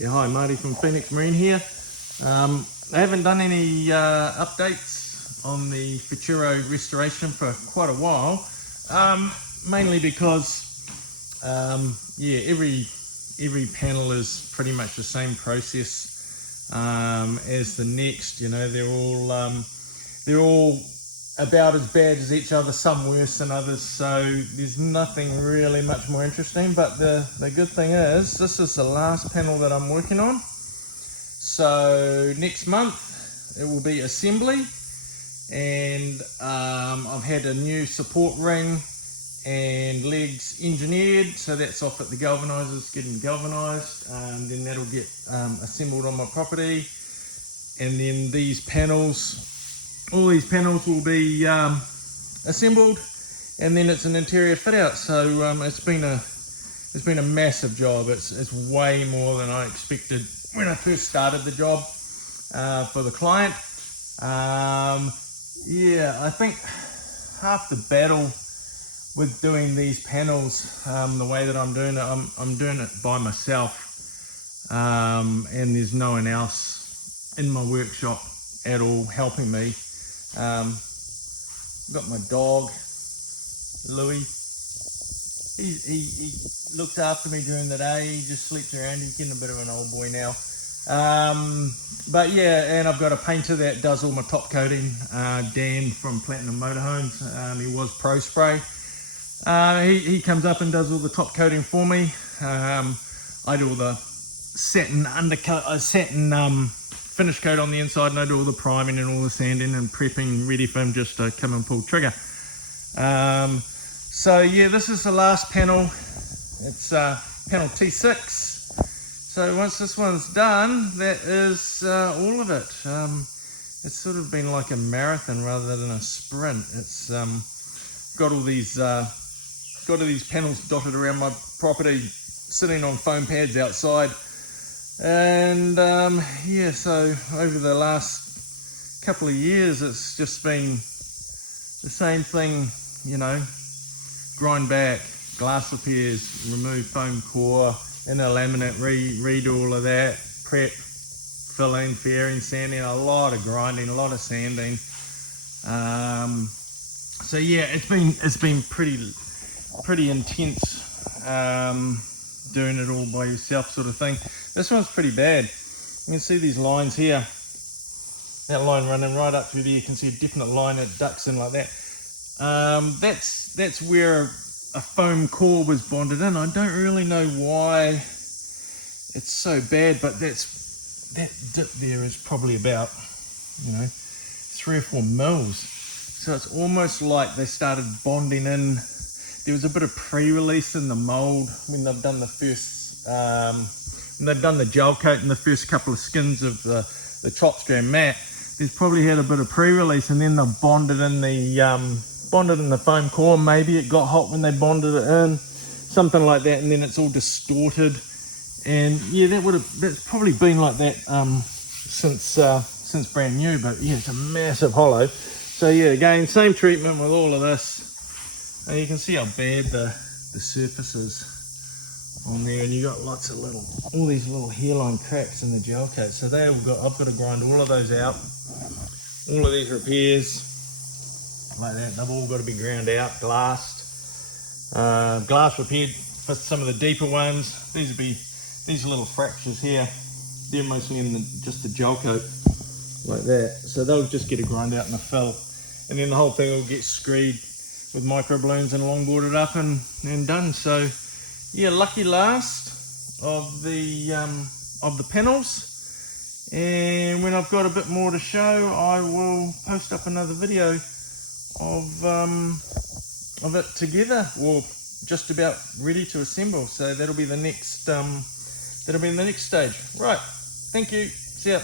Yeah, hi, Marty from Phoenix Marine here. I haven't done any updates on the Futuro restoration for quite a while, mainly because every panel is pretty much the same process as the next. You know, they're all about as bad as each other, some worse than others, so there's nothing really much more interesting. But the good thing is, this is the last panel that I'm working on. So next month it will be assembly, and I've had a new support ring and legs engineered, so that's off at the galvanizers getting galvanized, then that'll get assembled on my property, and then these panels, all these panels will be assembled, and then it's an interior fit out. So it's been a massive job. It's way more than I expected when I first started the job for the client. Yeah, I think half the battle with doing these panels the way that I'm doing it, I'm doing it by myself, and there's no one else in my workshop at all helping me. Got my dog Louis. He looks after me during the day. He just sleeps around. He's getting a bit of an old boy now. But yeah, and I've got a painter that does all my top coating, Dan from Platinum Motorhomes. He was Pro Spray. He comes up and does all the top coating for me. I do all the satin undercut, satin finish coat on the inside, and I do all the priming and all the sanding and prepping ready for him just to come and pull trigger. So yeah, this is the last panel. It's panel T6. So once this one's done, that is all of it. It's sort of been like a marathon rather than a sprint. It's got all these panels dotted around my property, sitting on foam pads outside. And yeah, so over the last couple of years, it's just been the same thing, you know, grind back, glass repairs, remove foam core, and a laminate, redo all of that, prep, filling, fairing, sanding, a lot of grinding, a lot of sanding. So yeah, it's been pretty intense, doing it all by yourself sort of thing. This one's pretty bad. You can see these lines here. That line running right up through there. You can see a definite line that ducks in like that. That's where a foam core was bonded in. I don't really know why it's so bad, but that dip there is probably about, you know, 3 or 4 mils. So it's almost like they started bonding in. There was a bit of pre-release in the mold when they've done the first, when they've done the gel coat in the first couple of skins of the top strand mat. There's probably had a bit of pre-release, and then they've bonded in the foam core. Maybe it got hot when they bonded it in, something like that, and then it's all distorted. And yeah, that's probably been like that since brand new. But yeah, it's a massive hollow. So yeah, again, same treatment with all of this. And you can see how bad the surface is on there, and you got lots of all these little hairline cracks in the gel coat. So I've got to grind all of those out. All of these repairs like that, they've all got to be ground out, glassed, glass repaired for some of the deeper ones. These little fractures here, they're mostly in just the gel coat like that. So they'll just get a grind out and a fill, and then the whole thing will get screed with micro balloons and longboarded up and done. So yeah, lucky last of the panels. And when I've got a bit more to show, I will post up another video of it together, or just about ready to assemble. So that'll be the next stage. Right, thank you, see ya.